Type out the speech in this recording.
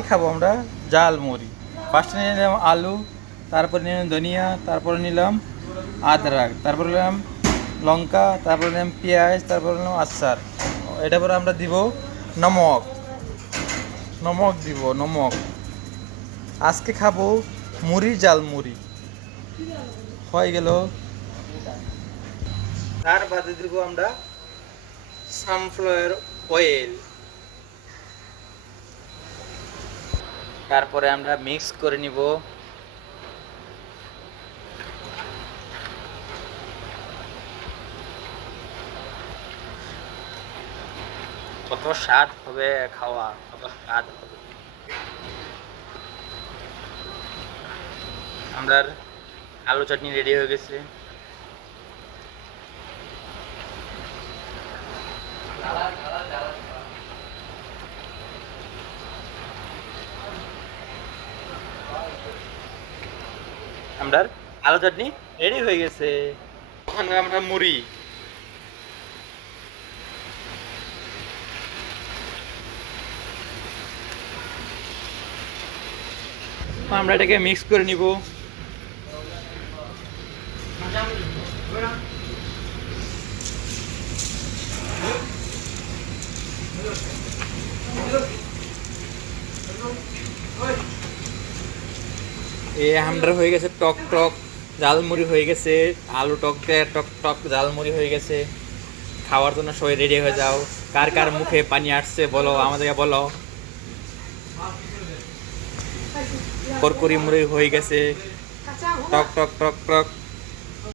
আজকে খাবো আমরা জাল মুড়ি। ফার্স্টে নিয়ে নিলাম আলু, তারপরে নিলাম ধনিয়া, তারপরে নিলাম আদরক, তারপরে নিলাম লঙ্কা, তারপরে নিলাম পেঁয়াজ, তারপরে নিলাম আচার। এটা পরে আমরা দিব নমক, নমক দিব নমক। আজকে খাবো মুড়ি, জাল মুড়ি হয়ে গেল। তার বাদে দিব আমরা সানফ্লাওয়ার অয়েল। তারপরে আমরা মিক্স করে নিব। কত স্বাদ হবে খাওয়া, কত স্বাদ হবে। আমরা আলু চাটনি রেডি হয়ে গেছে। আমরা আলু চাটনি রেডি হয়ে গেছে। ওখানে আমরা মুড়ি, আমরা এটাকে মিক্স করে নিব। আমরা হয়ে গেছে টক টক ঝালমুড়ি হয়ে গেছে, আলু টক টক টক ঝালমুড়ি হয়ে গেছে। খাওয়ার জন্য সবাই রেডি হয়ে যাও। কার কার মুখে পানি আসছে বলো, আমাদেরকে বলো। করকুরি মুড়ি হয়ে গেছে, টক টক টক টক।